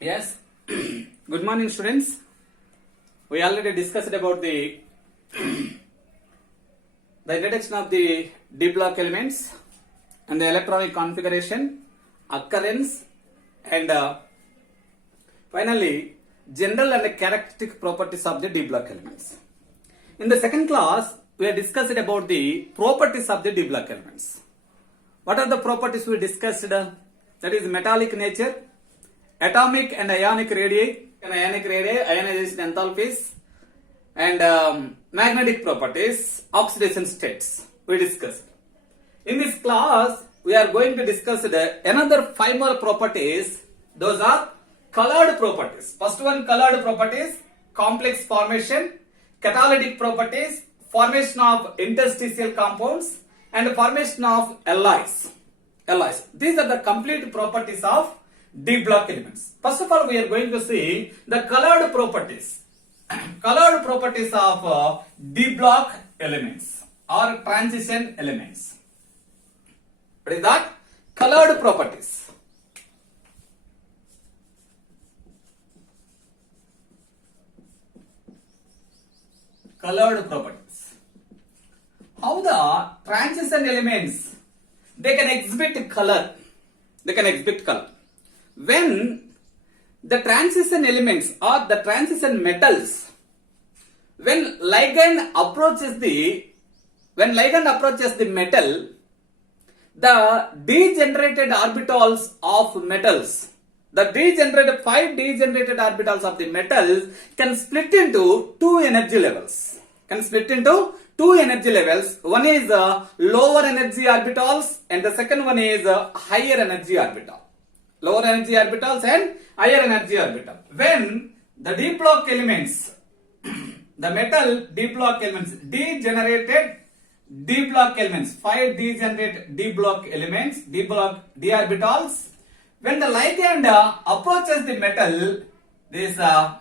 Yes. Good morning, students. We already discussed about the introduction of the D block elements and the electronic configuration, occurrence, and finally general and characteristic properties of the D block elements. In the second class, we have discussed about the properties of the D block elements. What are the properties we discussed? That is metallic nature, atomic and ionic radii, ionization enthalpies, and magnetic properties, oxidation states we discussed. In this class, we are going to discuss another 5 more properties. Those are colored properties. First one, colored properties, complex formation, catalytic properties, formation of interstitial compounds, and formation of alloys. These are the complete properties of D block elements. First of all, we are going to see the colored properties. Colored properties of D block elements or transition elements. What is that? Colored properties. Colored properties. How the transition elements, they can exhibit color. When the transition elements or the transition metals, when ligand approaches the metal, the degenerated orbitals of metals, the 5 degenerated orbitals of the metals can split into two energy levels. One is lower energy orbitals and the second one is higher energy orbital. Lower energy orbitals and higher energy orbital. When the D block elements, the metal D block elements, degenerated D block elements, 5 degenerate D block elements, D orbitals, when the ligand approaches the metal, these 5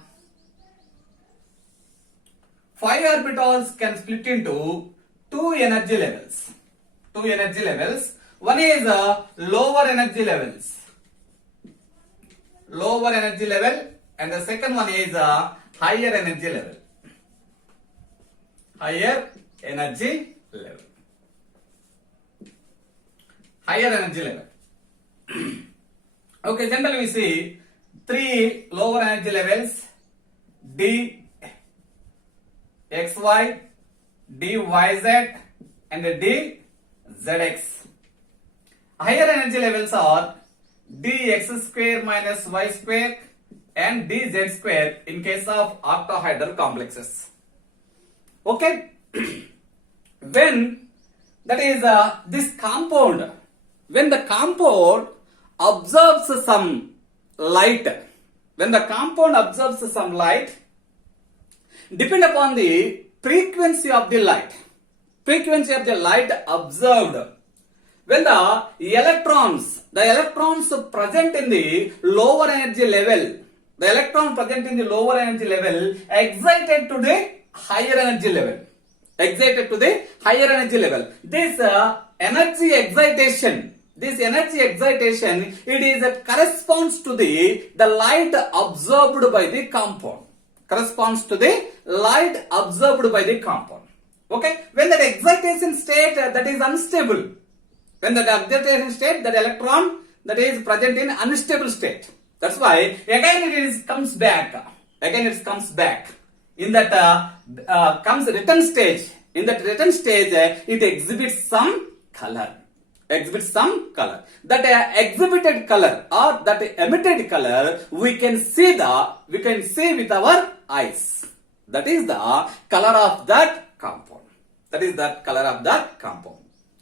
orbitals can split into two energy levels. One is lower energy level, and the second one is higher energy level. Okay, generally we see 3 lower energy levels, D XY, D YZ, and D ZX. Higher energy levels are D X square minus Y square and D Z square in case of octahedral complexes. Okay, when that is this compound, when the compound observes some light, depend upon the frequency of the light observed, when the electrons present in the lower energy level, excited to the higher energy level. This energy excitation, it is corresponds to the light absorbed by the compound. Okay, when that excitation state that is unstable, that electron that is present in unstable state. That's why again it comes back. In that return stage. It exhibits some color. That exhibited color or that emitted color we can see with our eyes. That is the color of that compound.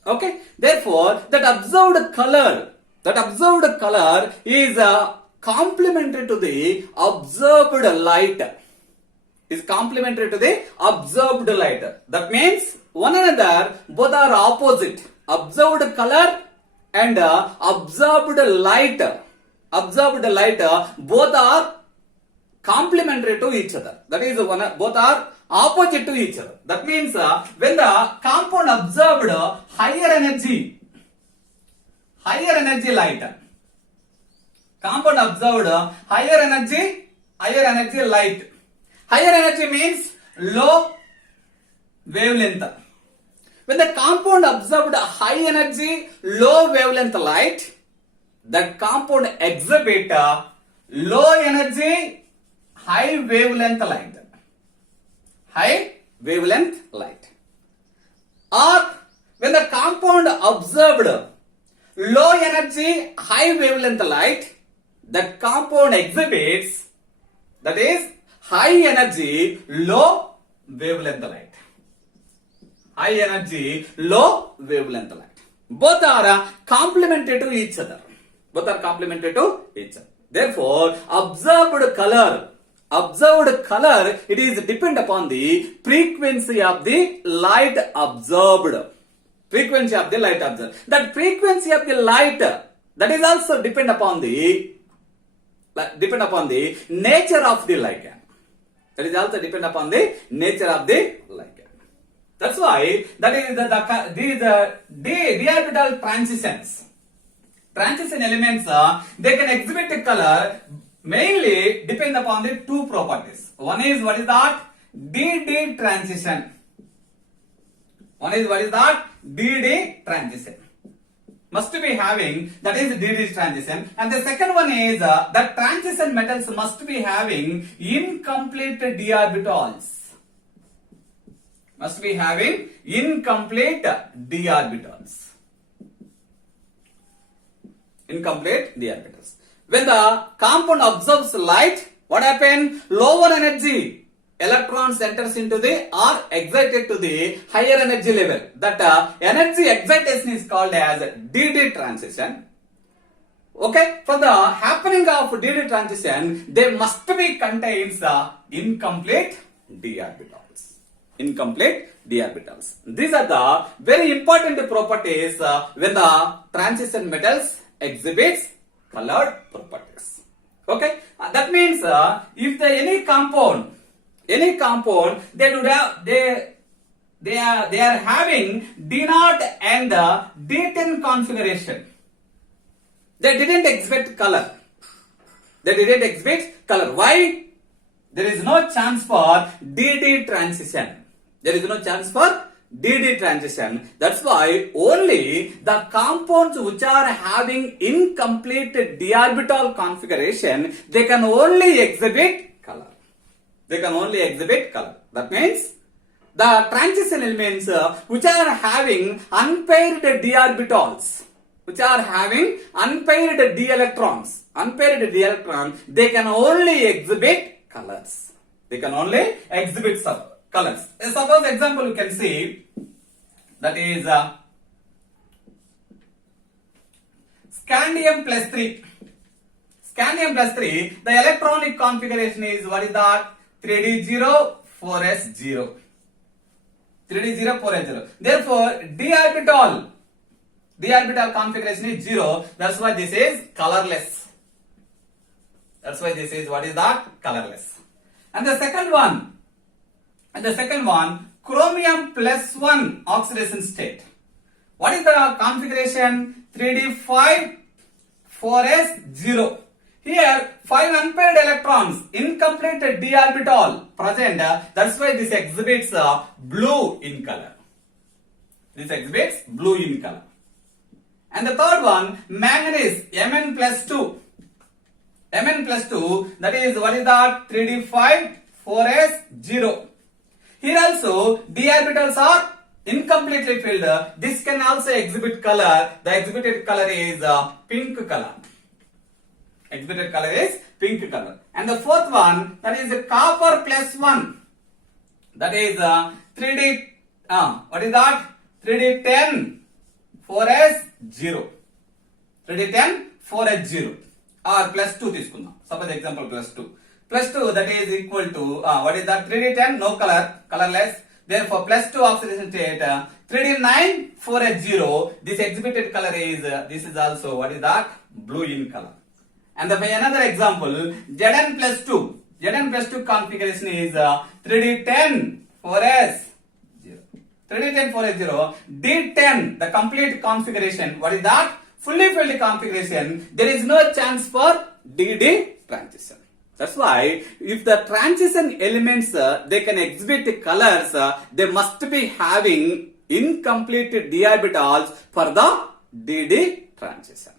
Okay. Therefore, that observed color is complementary to the observed light. That means one another, both are opposite. Observed color and observed light, both are complementary to each other. That is, both are opposite to each other. That means when the compound observed higher energy light, Compound observed higher energy light. Higher energy means low wavelength. When the compound observed high energy, low wavelength light, that compound exhibit low energy, high wavelength light. High wavelength light. Or when the compound observed low energy, high wavelength light, that compound exhibits, that is high energy, low wavelength light. High energy, low wavelength light. Both are complementary to each other. Both are complementary to each other. Therefore, observed color, it is depend upon the frequency of the light observed. Frequency of the light observed. That frequency of the light, that is also depend upon the nature of the lichen. That is also depend upon the nature of the lichen. That's why that is the d-orbital transitions. Transition elements, they can exhibit a color mainly depend upon the two properties. One is what is that? DD transition. One is what is that? DD transition. Must be having, that is DD transition. And the second one is that transition metals must be having incomplete d orbitals. Must be having incomplete d orbitals. Incomplete d orbitals. When the compound absorbs light, what happens? Lower energy electrons enters into the or excited to the higher energy level. That energy excitation is called as DD transition. Okay, for the happening of DD transition, they must be contains incomplete d orbitals. Incomplete d orbitals. These are the very important properties when the transition metals exhibits colored properties. Okay, that means if the any compound they are having D0 and D10 configuration. They didn't exhibit color. Why? There is no chance for DD transition. That's why only the compounds which are having incomplete d orbital configuration, they can only exhibit color. That means the transition elements which are having unpaired d orbitals, which are having unpaired d electrons, they can only exhibit colors. Colors. Suppose example you can see, that is scandium plus 3. Scandium plus 3, the electronic configuration is what is that? 3d0 4s0. 3d0 4s0. Therefore, d orbital configuration is 0. That's why this is colorless. What is that? Colorless. And the second one, chromium plus 1 oxidation state. What is the configuration? 3d5 4s0. Here 5 unpaired electrons, incomplete d orbital present. That's why this exhibits blue in color. And the third one, manganese Mn plus 2. That is what is that? 3d5 4s0. Here also d orbitals are incompletely filled. This can also exhibit color. The exhibited color is pink color. And the fourth one, that is copper plus 1. That is 3d. What is that? 3d10 4s0. 3d10 4s0 or plus 2 తీసుకుందాం. Suppose example plus 2. Plus 2, that is equal to what is that? 3d10 no color, colorless. Therefore plus 2 oxidation state. 3d9 4s0. This exhibited color is this is also what is that? Blue in color. And another example, Zn plus 2. Zn plus 2 configuration is 3d10 4s0. 3d10 4s0. D10, the complete configuration. What is that? Fully filled configuration. There is no chance for DD transition. That's why if the transition elements they can exhibit colors, they must be having incomplete d orbitals for the DD transition.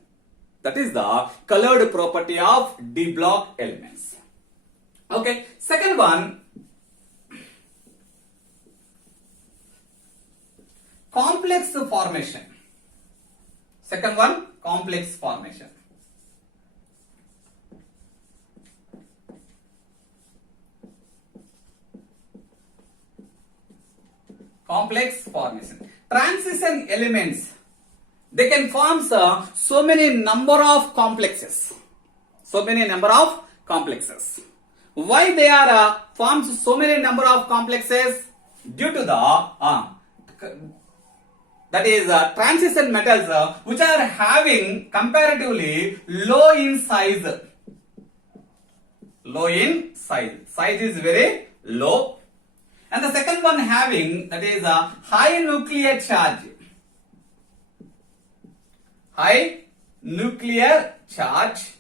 That is the colored property of d block elements. Okay, second one, complex formation. Second one, complex formation. Complex formation. Transition elements, they can form so many number of complexes. So many number of complexes. Why they are forms so many number of complexes? Due to the that is transition metals which are having comparatively low in size. Low in size. Size is very low. And the second one having, that is a high nuclear charge. High nuclear charge.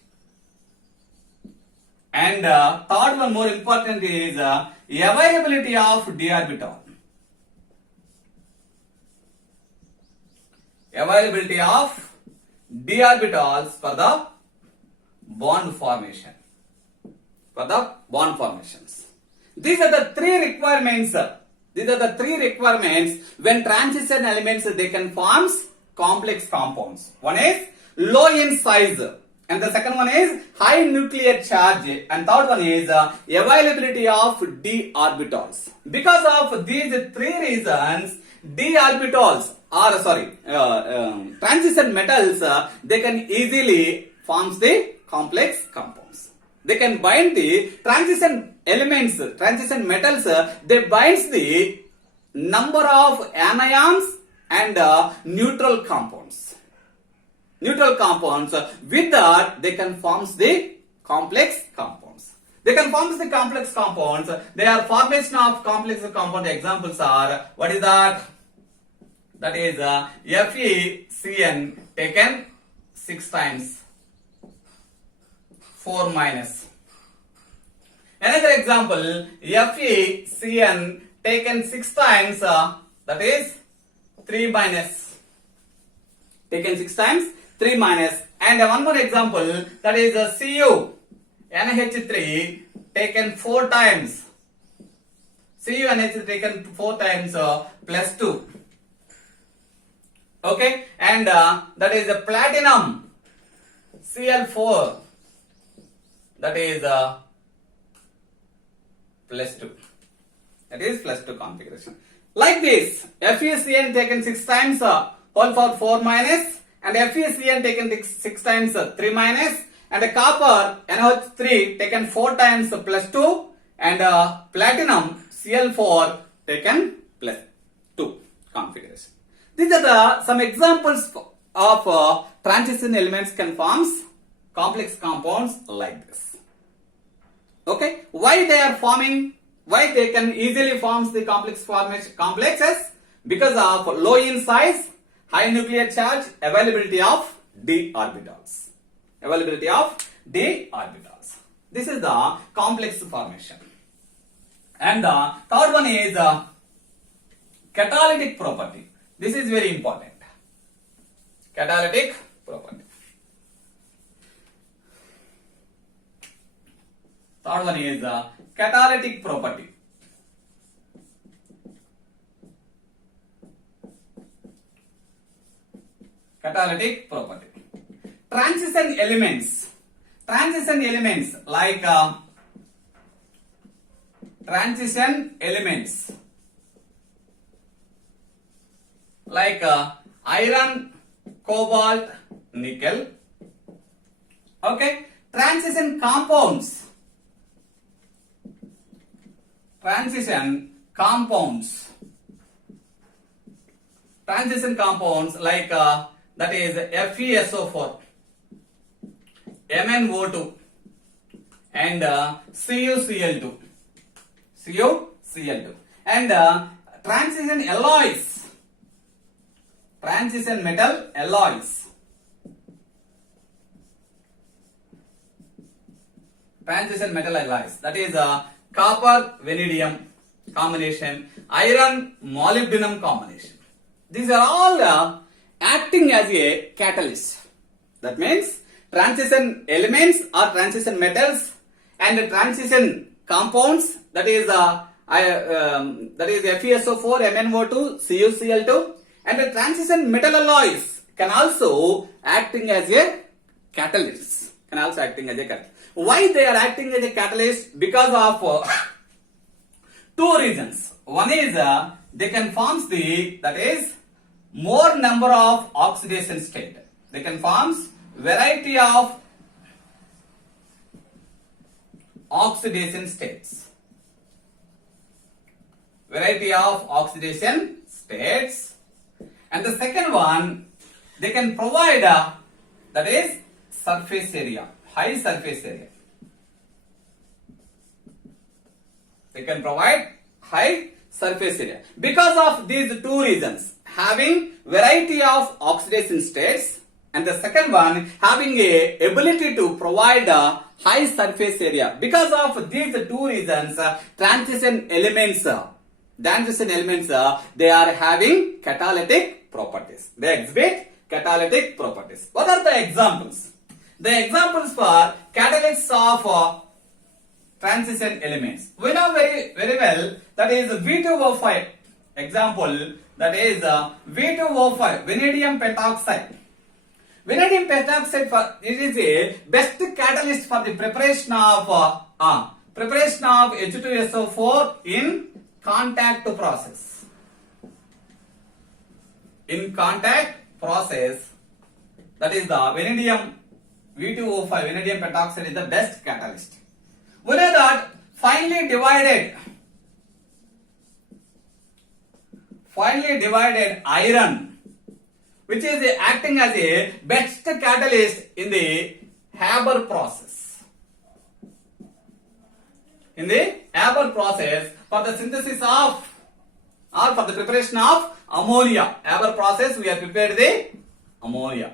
And third one more important is availability of d orbital. Availability of d orbitals for the bond formation. For the bond formations. These are the three requirements. These are the three requirements when transition elements they can form complex compounds. One is low in size, and the second one is high nuclear charge, and third one is availability of d orbitals. Because of these three reasons, d orbitals transition metals they can easily form the complex compounds. They can bind the transition elements, transition metals, they binds the number of anions and neutral compounds. Neutral compounds, with that they can form the complex compounds. They can form the complex compounds. They are formation of complex compound. Examples are, what is that? That is FeCN taken 6 times 4 minus. Another example, FeCN taken 6 times, that is 3 minus. Taken 6 times, 3 minus. And one more example, that is Cu NH3 taken 4 times. Cu NH taken 4 times plus 2. Okay, and that is a platinum Cl4, that is plus 2. That is plus 2 configuration. Like this, FeCN taken 6 times whole for 4 minus, and FeCN taken 6 times 3 minus, and the copper NH3 taken 4 times plus 2, and platinum Cl4 taken plus 2 configuration. These are some examples of transition elements can form complex compounds like this. Okay, why they are forming? Why they can easily form the complexes? Because of low in size, high nuclear charge, availability of d orbitals. Availability of d orbitals. This is the complex formation. And the third one is catalytic property. This is very important. Catalytic property. Third one is catalytic property. Catalytic property. Transition elements like transition elements like iron, cobalt, nickel. Okay, transition compounds. Transition compounds like that is FeSO4, MnO2, and CuCl2, and transition alloys, transition metal alloys transition metal alloys. That is copper vanadium combination, iron molybdenum combination. These are all acting as a catalyst. That means transition elements or transition metals and transition compounds, that is FeSO4, MnO2, CuCl2, and the transition metal alloys can also acting as a catalyst. Why they are acting as a catalyst? Because of two reasons. One is they can form more number of oxidation state. They can form variety of oxidation states. And the second one, they can provide that is surface area, high surface area. They can provide high surface area. Because of these two reasons, having variety of oxidation states, and the second one having a ability to provide a high surface area. Because of these two reasons, transition elements, they are having catalytic properties. They exhibit catalytic properties. What are the examples? The examples for catalysts of transition elements. We know very well that is V2O5. Example, that is V2O5, vanadium pentoxide. Vanadium pentoxide it is a best catalyst for the preparation of H2SO4 in contact process. In contact process, that is the vanadium V2O5, vanadium pentoxide is the best catalyst. We know that finely divided iron, which is acting as a best catalyst in the Haber process. In the Haber process for the synthesis of or for the preparation of ammonia. Haber process, we have prepared the ammonia.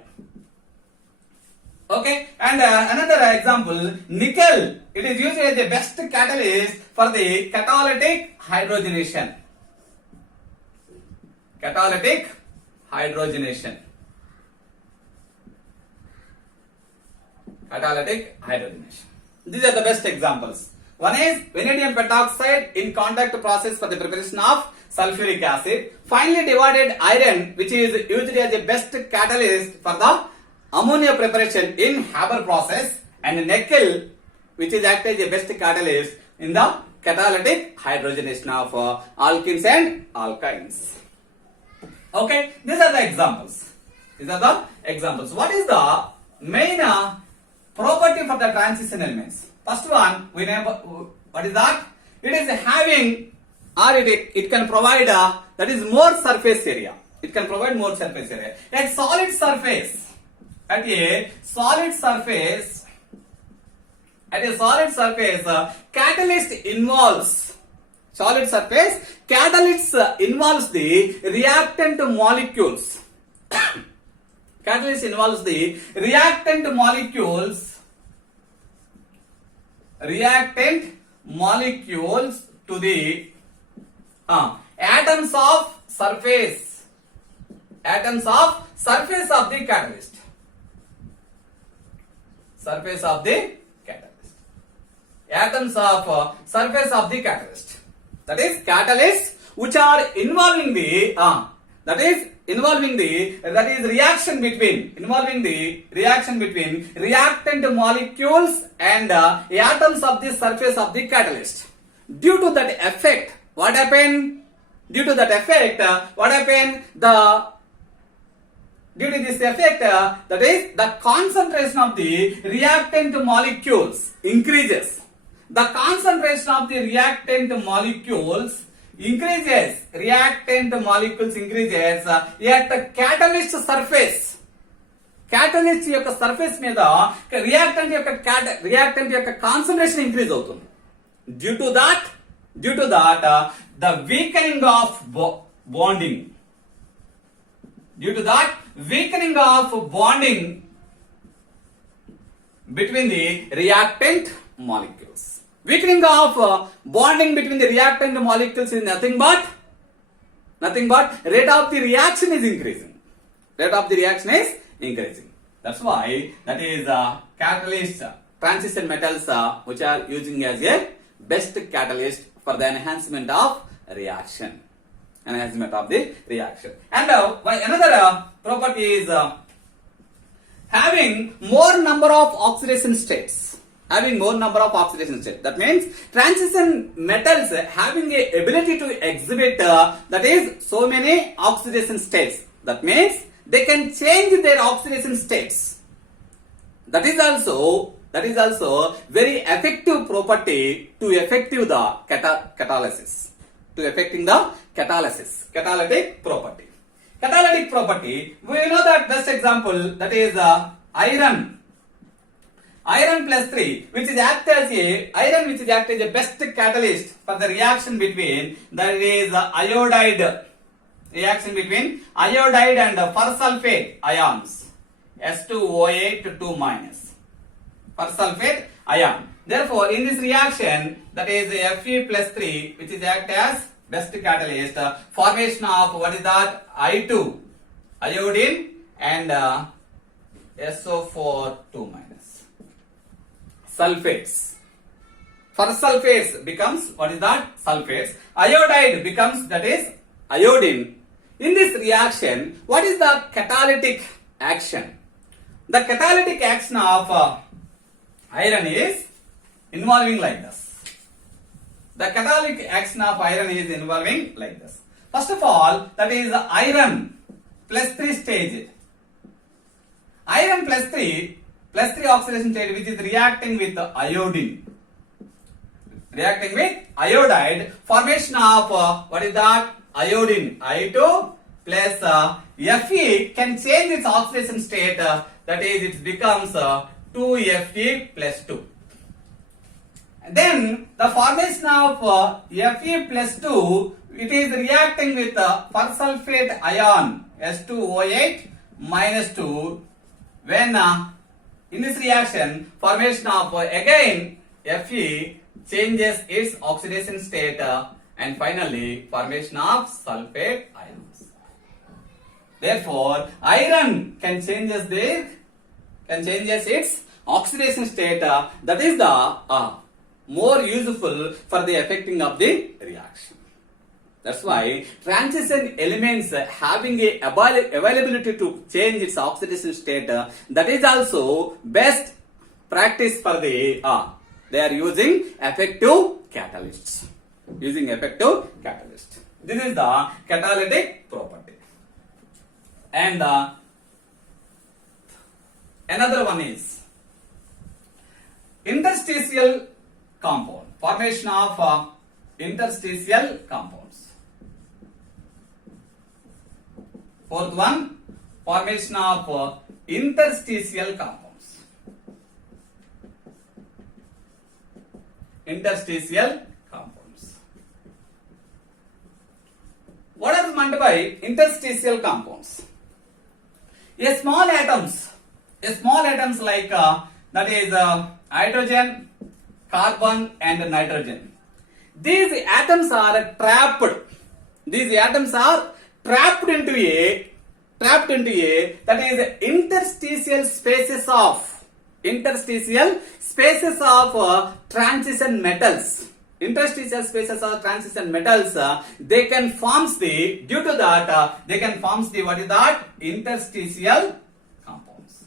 Okay, and another example, nickel. It is used as the best catalyst for the catalytic hydrogenation. Catalytic hydrogenation. These are the best examples. One is vanadium pentoxide in contact process for the preparation of sulfuric acid. Finely divided iron, which is used as the best catalyst for the ammonia preparation in Haber process, and nickel, which is acted as a best catalyst in the catalytic hydrogenation of alkenes and alkynes. Okay, these are the examples. What is the main property for the transition elements? First one, we know what is that? It is having, or it can provide that is more surface area. It can provide more surface area. At a solid surface, catalyst involves the reactant molecules. Catalyst involves the reactant molecules to the atoms of surface of the catalyst. Atoms of surface of the catalyst. That is catalysts which are involving the reaction between reactant molecules and atoms of the surface of the catalyst. Due to that effect, what happened? Due to this effect, that is the concentration of the reactant molecules increases. The concentration of the reactant molecules increases at the catalyst surface. Catalyst యొక్క surface మీద reactant యొక్క concentration increase అవుతుంది. Due to that, the weakening of bonding. Due to that, weakening of bonding between the reactant molecules. Weakening of bonding between the reactant molecules is nothing but rate of the reaction is increasing. Rate of the reaction is increasing. That's why that is catalyst transition metals which are using as a best catalyst for the enhancement of reaction. Enhancement of the reaction. And another property is having more number of oxidation states. Having more number of oxidation states. That means transition metals having a ability to exhibit that is so many oxidation states. That means they can change their oxidation states. That is also very effective property to effective the catalysis. To affecting the catalysis. Catalytic property. Catalytic property, we know that best example that is iron. Iron plus 3 which is act as a best catalyst for the reaction between that is iodide. Reaction between iodide and persulfate ions. S2O8 2 minus. Persulfate ion. Therefore, in this reaction, that is Fe plus 3, which is act as best catalyst, formation of what is that? I2, iodine, and SO4 2 minus. Sulfates. Persulfates becomes what is that? Sulfates. Iodide becomes that is iodine. In this reaction, what is the catalytic action? The catalytic action of iron is involving like this. The catalytic action of iron is involving like this. First of all, that is iron plus 3 stage. Iron plus 3 oxidation state which is reacting with iodine. Reacting with iodide, formation of what is that? Iodine I2 plus Fe can change its oxidation state, that is it becomes 2Fe plus 2. Then the formation of Fe plus 2, it is reacting with persulfate ion S2O8 minus 2. When in this reaction, formation of again Fe changes its oxidation state and finally formation of sulfate ions. Therefore, iron can changes its oxidation state. That is the more useful for the affecting of the reaction. That's why transition elements having a availability to change its oxidation state, that is also best practice for the they are using effective catalysts. Using effective catalyst. This is the catalytic property. And another one is interstitial compound. Formation of interstitial compounds. Fourth one, formation of interstitial compounds. Interstitial compounds. What is meant by interstitial compounds? A small atoms like that is hydrogen, carbon and nitrogen. These atoms are trapped. These atoms are trapped into a that is interstitial spaces of transition metals. Interstitial spaces of transition metals, they can forms the, due to that they can forms the what is that? Interstitial compounds.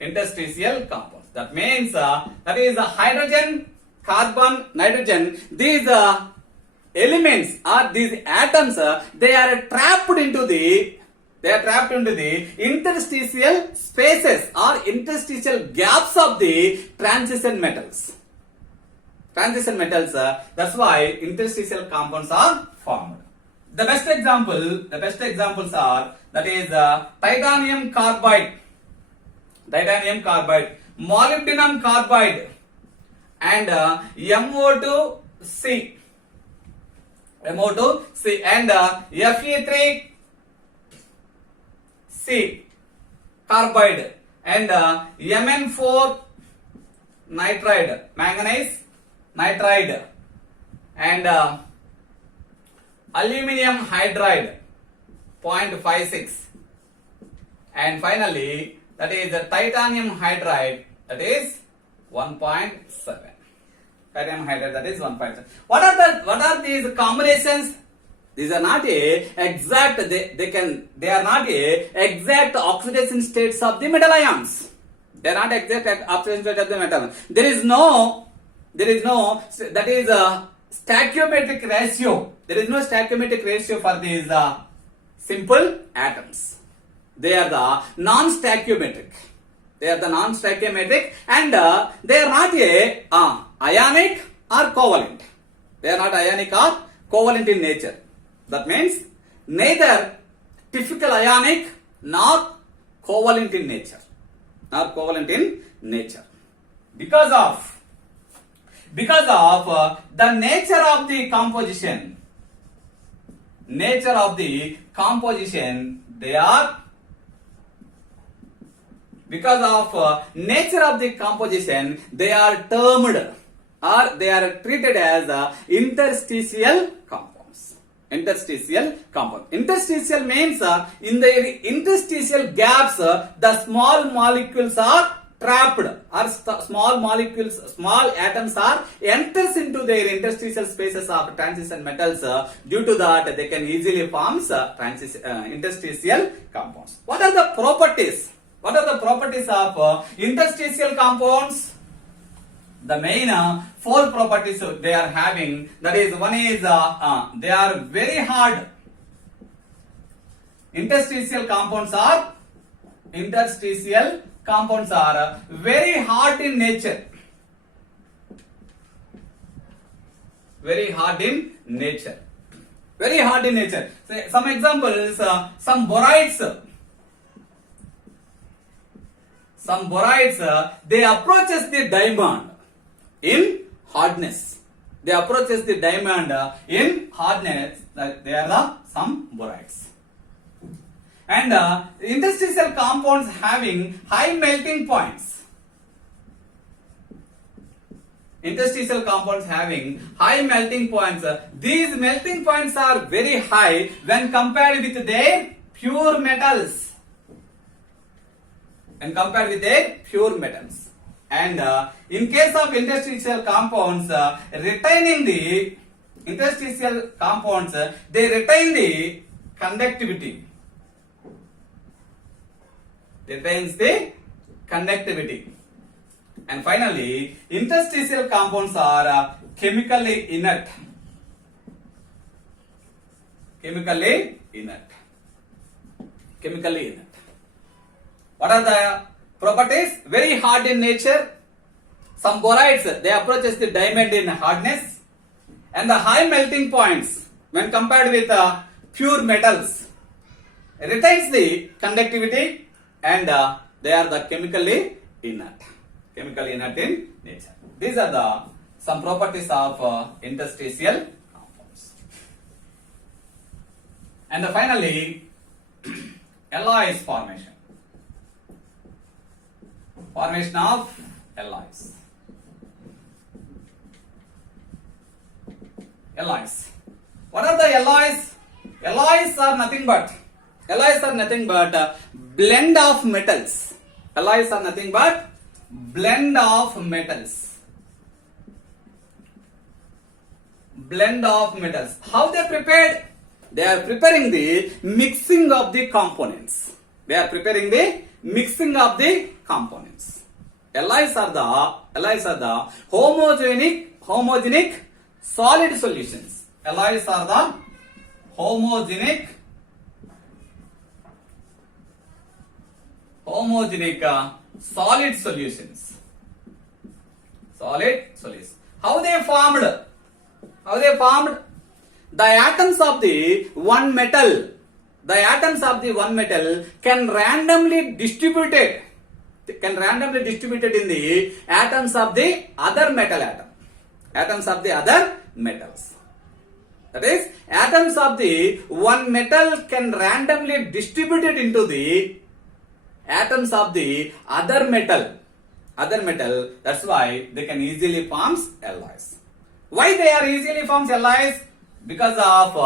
Interstitial compounds. That means that is hydrogen, carbon, nitrogen. These elements or these atoms, they are trapped into the interstitial spaces or interstitial gaps of the transition metals. That's why interstitial compounds are formed. The best examples are that is titanium carbide, molybdenum carbide, and MO2C, and Fe3C carbide. and Mn4 nitride, manganese nitride, and aluminium hydride 0.56, and finally that is the titanium hydride, that is 1.7. Titanium hydride, that is 1.7. What are these combinations? These are not a exact, they are not a exact oxidation states of the metal ions. They are not exact oxidation states of the metal. There is no, that is a stoichiometric ratio. There is no stoichiometric ratio for these simple atoms. They are the non-stoichiometric. They are the non-stoichiometric, and they are not a ionic or covalent. They are not ionic or covalent in nature. That means neither typical ionic nor covalent in nature. Because of the nature of the composition, they are, because of nature of the composition, they are termed, or they are treated as interstitial compounds. Interstitial means in the interstitial gaps, the small molecules are trapped, or small atoms are enters into their interstitial spaces of transition metals. Due to that, they can easily form interstitial compounds. What are the properties? Of interstitial compounds? The main 4 properties they are having, that is, one is they are very hard. Interstitial compounds are very hard in nature. Say, some examples, some borides, they approaches the diamond in hardness. They are some borides. And interstitial compounds having high melting points. These melting points are very high when compared with their pure metals. And in case of interstitial compounds, they retain the conductivity. And finally, interstitial compounds are chemically inert. What are the properties? Very hard in nature. Some borides, they approaches the diamond in hardness, and the high melting points when compared with pure metals retains the conductivity, and they are the chemically inert in nature. These are some properties of interstitial compounds. And finally, alloys formation. Formation of alloys. What are the alloys? Alloys are nothing but blend of metals. How they prepared? They are preparing the mixing of the components. Alloys are the homogenic solid solutions. Alloys are the homogenic solid solutions. How they formed? The atoms of the one metal can randomly distributed in the atoms of the other metals. That is, atoms of the one metal can randomly distributed into the atoms of the other metal. That's why they can easily form alloys. Why they are easily forms alloys? Because of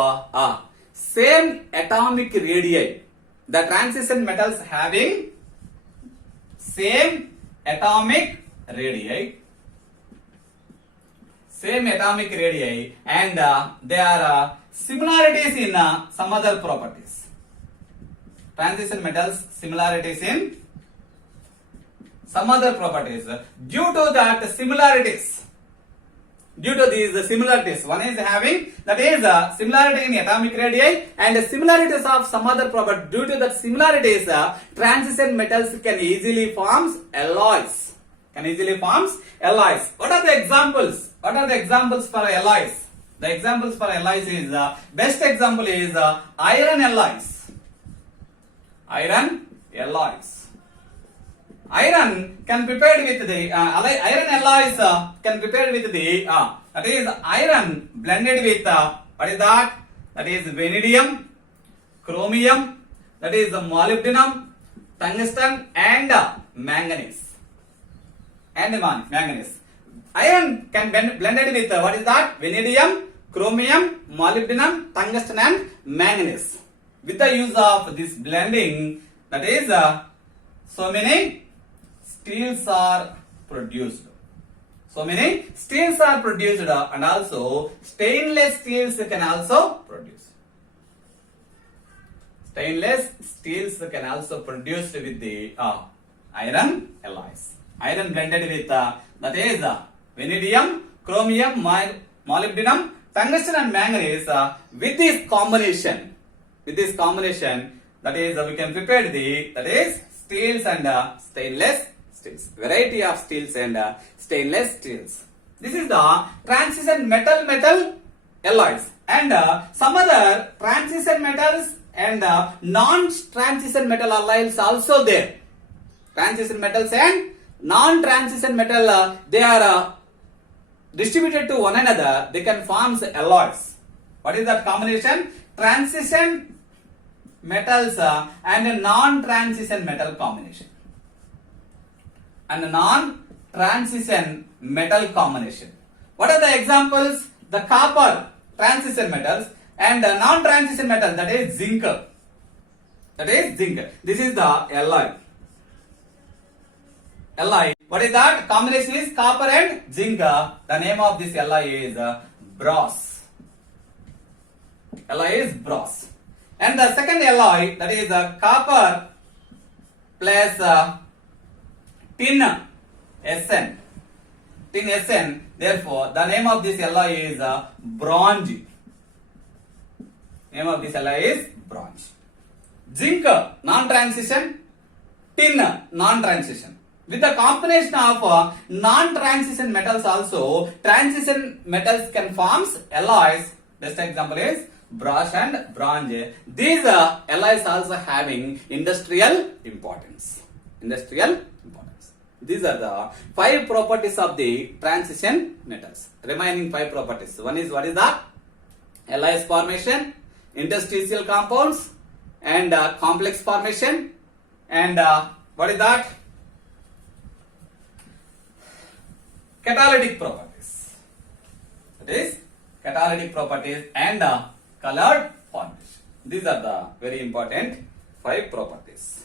same atomic radii. The transition metals having same atomic radii, and there are similarities in some other properties. Transition metals similarities in some other properties. Due to these similarities, one is having, that is similarity in atomic radii and similarities of some other property. Due to that similarities, transition metals can easily form alloys. What are the examples? For alloys? The examples for alloys is, best example is iron alloys. Iron can prepared with the iron alloys can prepared with the that is iron blended with what is that? That is vanadium, chromium, that is molybdenum, tungsten, and manganese. Iron can be blended with what is that? Vanadium, chromium, molybdenum, tungsten, and manganese. With the use of this blending, that is so many steels are produced. And also stainless steels can also produce. With the iron alloys. Iron blended with that is vanadium, chromium, molybdenum, tungsten, and manganese. With this combination, that is we can prepare that is steels and stainless steels. Variety of steels and stainless steels. This is the transition metal alloys, and some other transition metals and non-transition metal alloys also there. Transition metals and non-transition metal they are distributed to one another. They can form alloys. What is that combination? Transition metals and non-transition metal combination. What are the examples? The copper, transition metals, and non-transition metal, that is zinc. This is the alloy. What is that? Combination is copper and zinc. The name of this alloy is brass. And the second alloy, that is copper plus tin SN. Therefore, the name of this alloy is bronze. Zinc, non-transition. Tin, non-transition. With the combination of non-transition metals also, transition metals can form alloys. Best example is brass and bronze. These alloys also having industrial importance. These are the 5 properties of the transition metals. Remaining 5 properties. One is, what is that? Alloys formation, interstitial compounds, and complex formation, and what is that? Catalytic properties. That is catalytic properties and colored formation. These are the very important 5 properties.